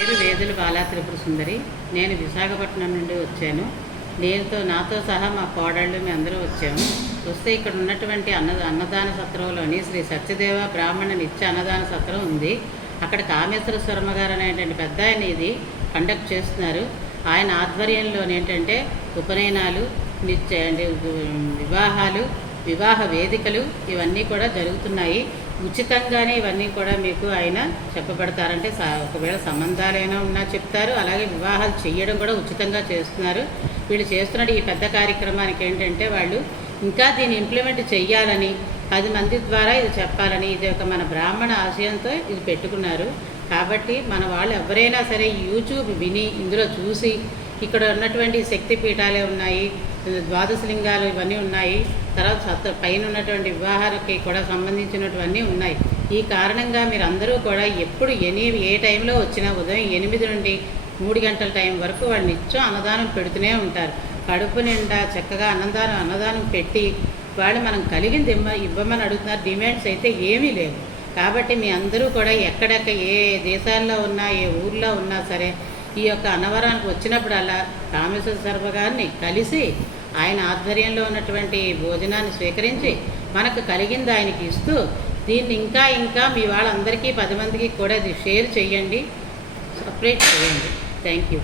పేరు వేదులు బాలా త్రిపుర సుందరి. నేను విశాఖపట్నం నుండి వచ్చాను. నేనుతో నాతో సహా మా కోడళ్ళు మేము అందరూ వచ్చాము. వస్తే ఇక్కడ ఉన్నటువంటి అన్న అన్నదాన సత్రంలోని శ్రీ సత్యదేవ బ్రాహ్మణ నిత్య అన్నదాన సత్రం ఉంది. అక్కడ కామేశ్వర శర్మ గారు అనేటువంటి పెద్ద ఆయన ఇది కండక్ట్ చేస్తున్నారు. ఆయన ఆధ్వర్యంలో ఏంటంటే ఉపనయనాలు నిత్య వివాహాలు వివాహ వేదికలు ఇవన్నీ కూడా జరుగుతున్నాయి. ఉచితంగానే ఇవన్నీ కూడా మీకు ఆయన చెప్పబడతారంటే ఒకవేళ సంబంధాలైనా ఉన్నా చెప్తారు. అలాగే వివాహాలు చేయడం కూడా ఉచితంగా చేస్తున్నారు. వీళ్ళు చేస్తున్న ఈ పెద్ద కార్యక్రమానికి ఏంటంటే వాళ్ళు ఇంకా దీన్ని ఇంప్లిమెంట్ చేయాలని పది మంది ద్వారా ఇది చెప్పాలని ఇది ఒక మన బ్రాహ్మణ ఆశయంతో ఇది పెట్టుకున్నారు. కాబట్టి మన వాళ్ళు ఎవరైనా సరే యూట్యూబ్ విని ఇందులో చూసి ఇక్కడ ఉన్నటువంటి శక్తి పీఠాలే ఉన్నాయి ద్వాదశ లింగాలు ఇవన్నీ ఉన్నాయి. తర్వాత సత్త పైన ఉన్నటువంటి వివాహాలకి కూడా సంబంధించినటువన్నీ ఉన్నాయి. ఈ కారణంగా మీరు అందరూ కూడా ఎప్పుడు ఎని ఏ టైంలో వచ్చినా ఉదయం ఎనిమిది నుండి మూడు గంటల టైం వరకు వాళ్ళు నిత్యం అన్నదానం పెడుతూనే ఉంటారు. కడుపు నిండా చక్కగా అన్నదానం అన్నదానం పెట్టి వాళ్ళు మనం కలిగింది ఇమ్మ ఇవ్వమని అడుగుతున్నారు. డిమాండ్స్ అయితే ఏమీ లేవు. కాబట్టి మీ అందరూ కూడా ఎక్కడెక్క ఏ దేశాల్లో ఉన్నా ఏ ఊర్లో ఉన్నా సరే ఈ యొక్క అన్నవరానికి వచ్చినప్పుడల్లా రామేశ్వర శర్మ గారిని కలిసి ఆయన ఆధ్వర్యంలో ఉన్నటువంటి భోజనాన్ని స్వీకరించి మనకు కలిగింది ఆయనకి ఇస్తూ దీన్ని ఇంకా ఇంకా మీ వాళ్ళందరికీ పది మందికి కూడా ఇది షేర్ చేయండి సపరేట్ చేయండి థ్యాంక్ యూ.